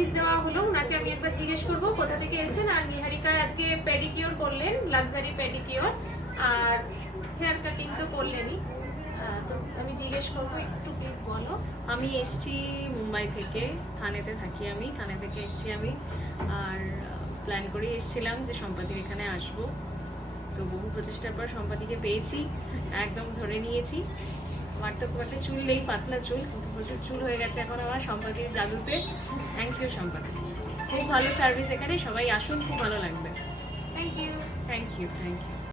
Service দেওয়া হলো। ওনাকে আমি একবার জিজ্ঞেস করবো কোথা থেকে এসেছেন। আর নিহারিকা আজকে পেডিকিওর করলেন, লাক্সারি পেডিকিওর, আর হেয়ার কাটিং তো করলেনই। তো আমি জিজ্ঞেস করবো, একটু প্লিজ বলো। আমি এসছি মুম্বাই থেকে, থানেতে থাকি আমি, থানে থেকে এসছি আমি। আর প্ল্যান করে এসছিলাম যে সম্পাদির এখানে আসবো। তো বহু প্রচেষ্টার পর সম্পাদিকে পেয়েছি, একদম ধরে নিয়েছি। আমার তো খুব একটা চুল নেই, পাতলা চুল, কিন্তু প্রচুর চুল হয়ে গেছে এখন আমার সম্পাদির জাদুতে। থ্যাংক ইউ সম্পাদি, খুব ভালো সার্ভিস এখানে, সবাই আসুন, খুব ভালো লাগবে। Thank you. Thank you, thank you.